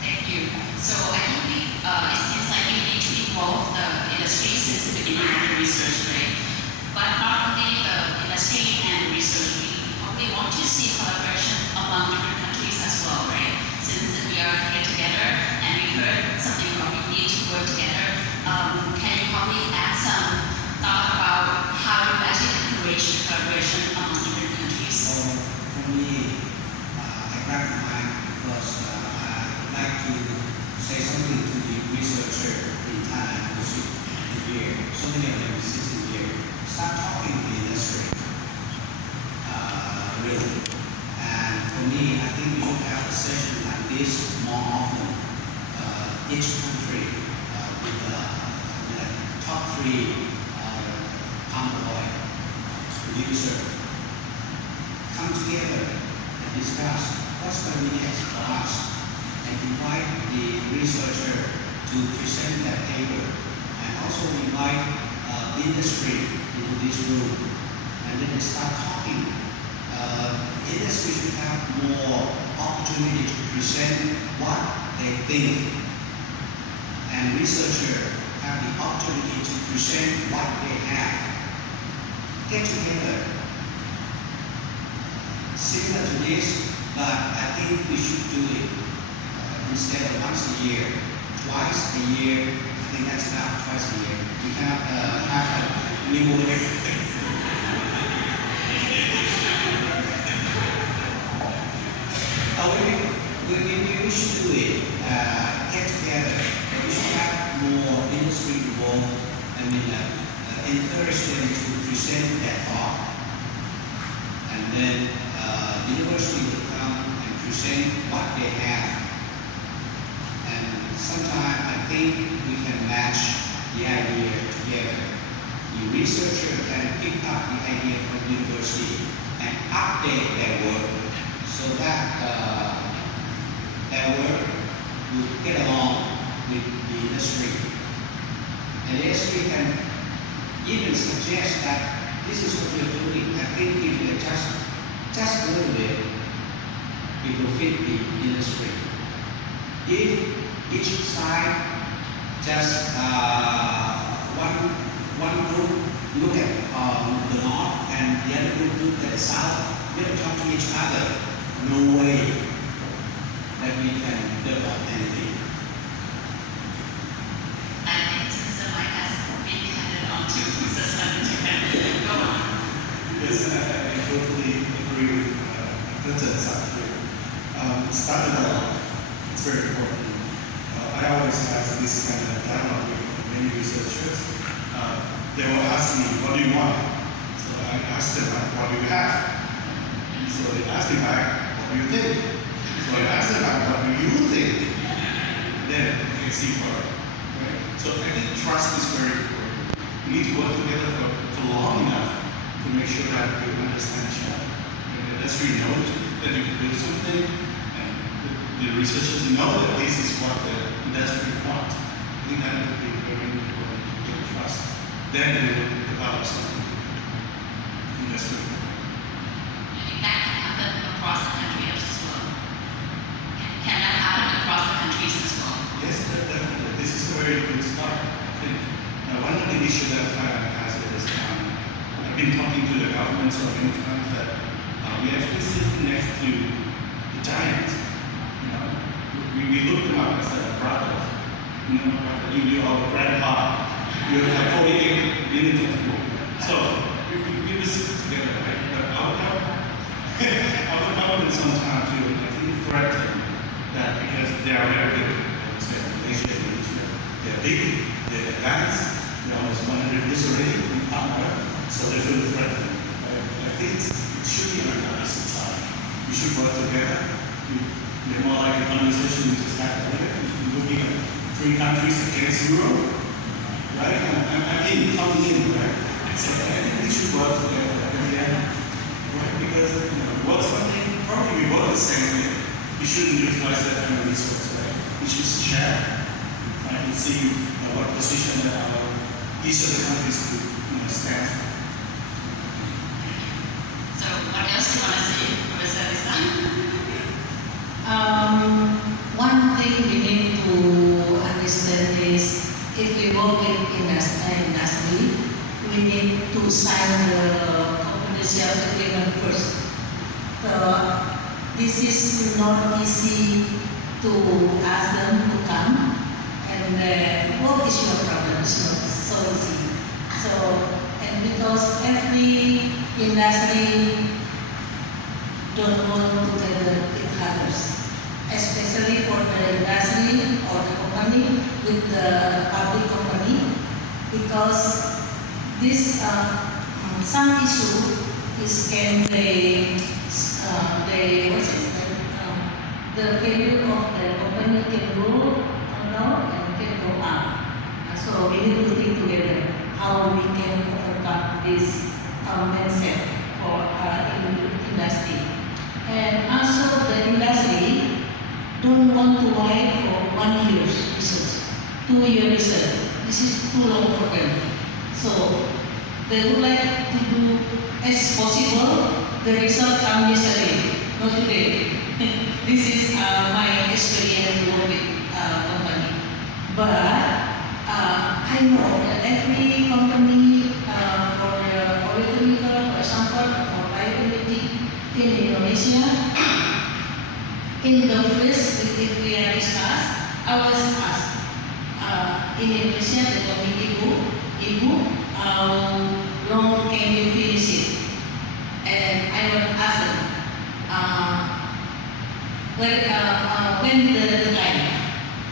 Thank you. So I think it seems like we need to involve the industry since the beginning of the research, right? But not only the industry and research, we probably want to see collaboration among different countries as well, right? Since we are here together and we heard something about we need to work together, can you probably add some thought about how to actually encourage collaboration among different countries? For me, I grab the mic because I'd like to say something to the researcher in Thailand who sit here. So many of them sitting here. Start talking to the industry, really. And for me, I think we should have a session like this more often. Each country with the top 3 palm oil producer come together and discuss what's going to be next for us and invite the researcher to present that paper and also invite industry into this room and then start talking. Industry should have more opportunity to present what they think and researchers have the opportunity to present what they have. Get together. Similar to this, but I think we should do it instead of once a year, twice a year. I think that's enough, twice a year. We cannot have a new we should do it, get together. We should have more industry involved and encourage them to present their thought. And then the university will come and present what they have. And sometimes I think we can match the idea together. The researcher can pick up the idea from the university and update their work so that their work will get along with the industry. And the industry can even suggest that this is what we're doing. I think if we adjust just a little bit, it will fit the industry. If each side just one group look at the north and the other group look at the south, we don't talk to each other. No way that we can develop anything. I think since the mic has been handed on to Mrs. Sun, you can go on. Yes, I totally agree with Clinton's here. Starting out, it's very important. I always have this kind of dialogue with many researchers. They will ask me, what do you want? So I ask them, what do you have? So they ask me back, what do you think? So I ask them, what do you think? Then we can see further. Right? So I think trust is very important. We need to work together for long enough to make sure that we understand each other. The industry knows that you can do something, and the researchers know that this is what the industry wants. I think that would be very important to get trust. Then we will develop something industry. I think that can happen across the country as well. Can that happen across the countries as well? Yes, definitely. This is a very good start, I think. One of the issues that Thailand has is I've been talking to the government so many times that we actually sit next to the giants. We look them up as brothers. You are grandpa. You have 48 million people. So we will sit together, right? But our government sometimes feel, I think, threatened that because they are very big, I would say, Malaysia, Indonesia, they're big, they're advanced, they're almost 100 years already in power, so they feel threatened. I think it should be on the opposite side. We should work together. They're more like a conversation we just had earlier. We're looking at 3 countries against Europe, right? I'm in, coming in, right? So I think we should work together in the end, right? Because work something, probably we work the same way. We shouldn't utilize that kind of resource, right? We should share, right? And see what position that each of the countries could stand for. So industry, we need to sign the confidential agreement first. This is not easy to ask them to come, and then what is your problem? It's not so easy. So, and because every industry don't want together with others, especially for the industry or the company with the public company, because this some issue is can the value of the company can go down and can go up. So we need to think together how we can overcome this mindset for industry. And also the industry don't want to wait for 1 year research, 2 year research. This is too long for them. So they would like to do as possible the result come yesterday, not today. This is my experience with company. But I know that every company for polychemical, for example, for bioenergy in Indonesia, in the first, if we are discussed, I was asked, in Indonesia, they told me, Ibu, how long can you finish it? And I was asked, when the time,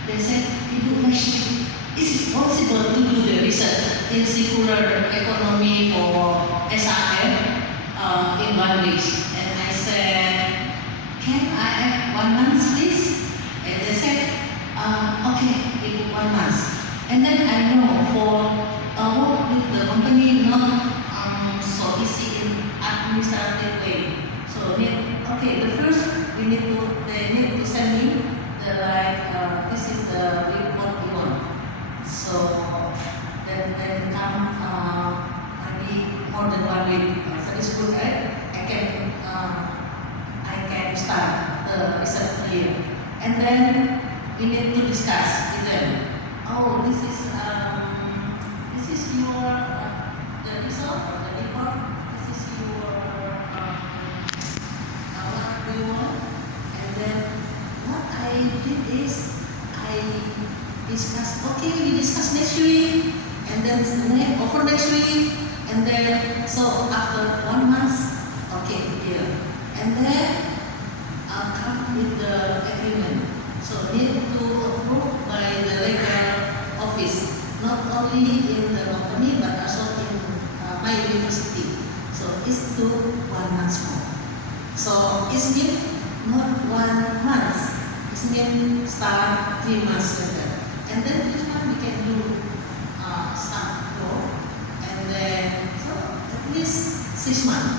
they said, Ibu, actually, is it possible to do the research in circular economy for SRM in 1 week? And I said, can I have 1 month, please? And they said, okay, Ibu, 1 month. And then I know for work with the company not so easy in administrative way. So okay, the first they need to send me the this is the report we want. So then come maybe more than 1 week. So it's good, right? I can start the research here, and then we need to discuss with them. Oh, this is your the result or the report. This is your what we want. And then what I did is I discuss. Okay, we discuss next week, and then over next week, and then so after 1 month, okay, deal. And then I'll come with the agreement. So need to approve by the legal office, not only in the company but also in my university. So it's to 1 month more. So it's mean not 1 month. It's mean start 3 months later. And then this one we can do some more. And then so at least 6 months.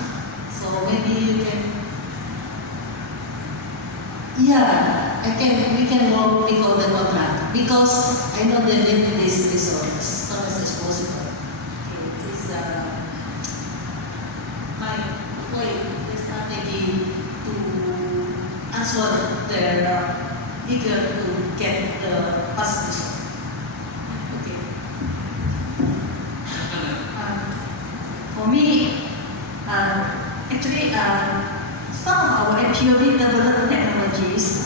So maybe you can. Yeah. We can work before the contract because I know they need this resource as soon as possible. Okay, this my way, the strategy to answer their eager to get the fast result. Okay. For me, actually, some of our MPOB developed technologies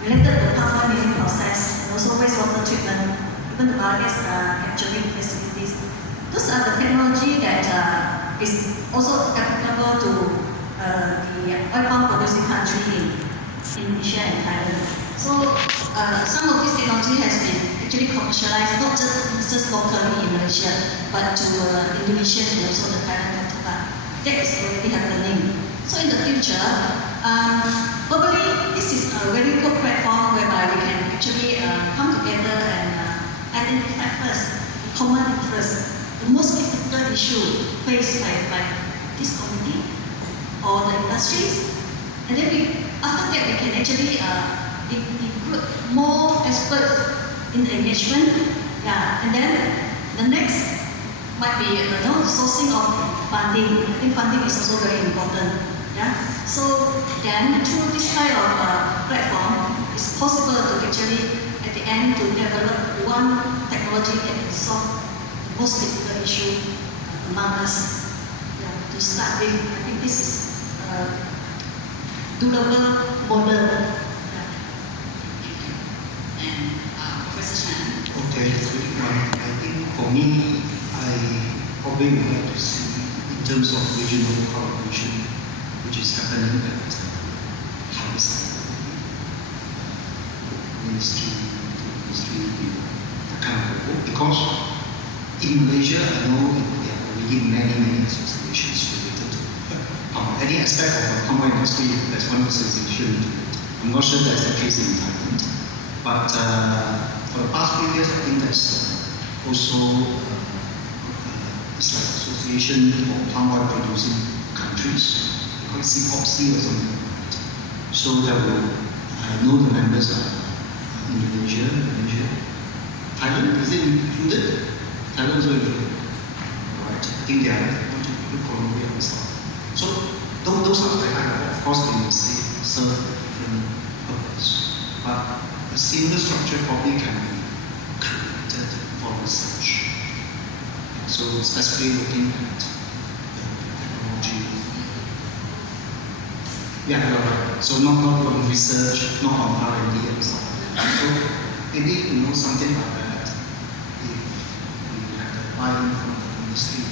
related to carbon mining process and also wastewater treatment, even the biogas capturing facilities. Those are the technology that is also applicable to the oil palm producing country in Indonesia and Thailand. So some of this technology has been actually commercialized not just locally in Malaysia, but to Indonesia and also the Thailand counterpart. That is already happening. So in the future, probably this is a very good platform whereby we can actually come together and identify first common interest, the most critical issue faced by this community or the industries, and then after that we can actually include more experts in the engagement, and then the next might be sourcing of funding. I think funding is also very important. So then through this kind of platform, it's possible to actually at the end to develop one technology that can solve the most difficult issue among us. Yeah, to start with, I think this is durable model. Yeah. And Professor Chan. Okay, I think for me, I probably would like to see in terms of regional collaboration, which is happening at highest ministry to ministry in that kind of level. Because in Malaysia, I know there are already many associations related to any aspect of the palm oil industry. There's one association. I'm not sure that's the case in Thailand, but for the past few years, I think there's also it's like association of palm oil producing countries, like COPC or something like that. So that I know the members are Indonesia, Thailand, is it included? Thailand also included. Right, I think they are included Colombia and stuff. So those are, of course, they may serve different purpose, but a similar structure probably can be created for research. So especially looking at the technology. Yeah, you're right. So not on research, not on R&D and stuff like that. So maybe something like that. If we have the buy-in from the industry,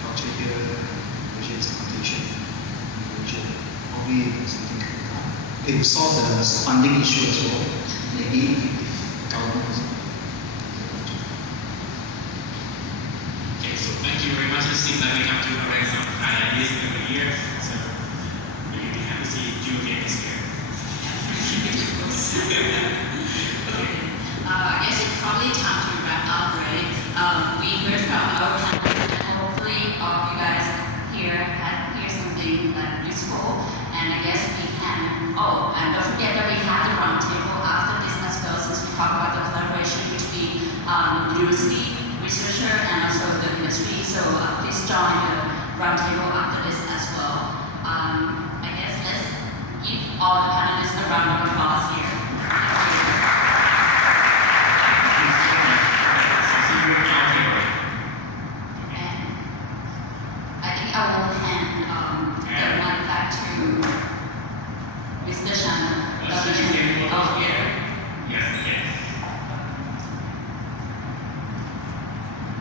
culture here, Malaysia is plantation, Malaysia, probably something like that. It will solve the funding issue as well. Maybe if government. Okay, so thank you very much. It seems like we have to arrange some ideas every year. So we'll be happy to see you again this year. Okay. I guess it's probably time to wrap up, right? We heard from our panelists, and hopefully all of you guys here hear something like useful. And I guess we can. Oh, and don't forget that we have the roundtable after this as well, since we talk about the collaboration between university, researcher, and also the industry. So please join the roundtable after this as well. I guess let's give all the panelists a round of applause here. And I think I will hand the mic back to Mr.